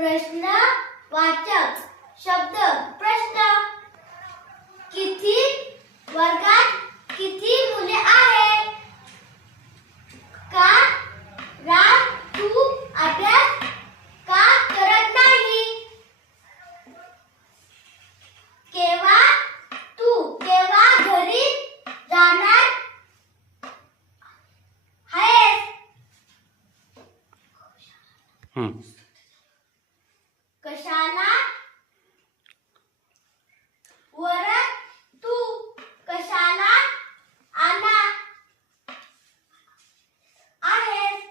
प्रश्नवाचक शब्द प्रश्न. किती वर्गात किती मुले आहेत? का राम तू अभ्यास का करत नाही? केव्हा घरी जाणार आहेस? कशाला वरच तू कशाला आला आहेस?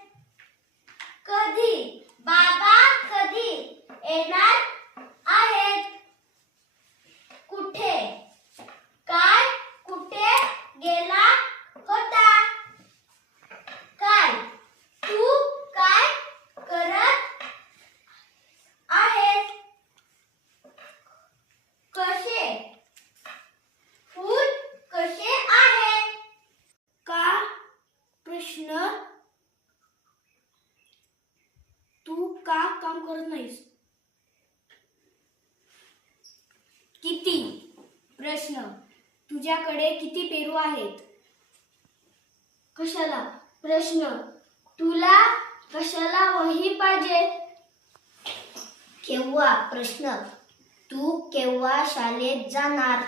कधी बाबा कधी येणार आहेत? कुठे काय कुठे गेला होता? काय तू काय करत आहेस? कसे फूल कसे आहे? का प्रश्न. तू का काम करत नाहीस? किती प्रश्न. तुझ्याकडे किती पेरू आहेत? कशाला प्रश्न. तुला कशाला वही पाहिजे? केव्हा प्रश्न. तू केव्हा शाळेत जाणार?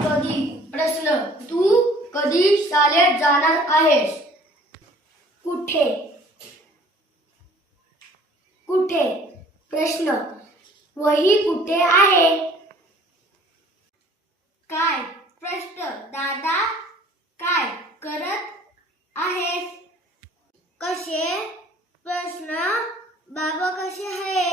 कधी प्रश्न. तू कधी शाळेत जाणार आहेस? कुठे कुठे प्रश्न. वही कुठे आहे? काय प्रश्न. दादा काय करत आहेस? कसे प्रश्न. बाबा कसे आहेत?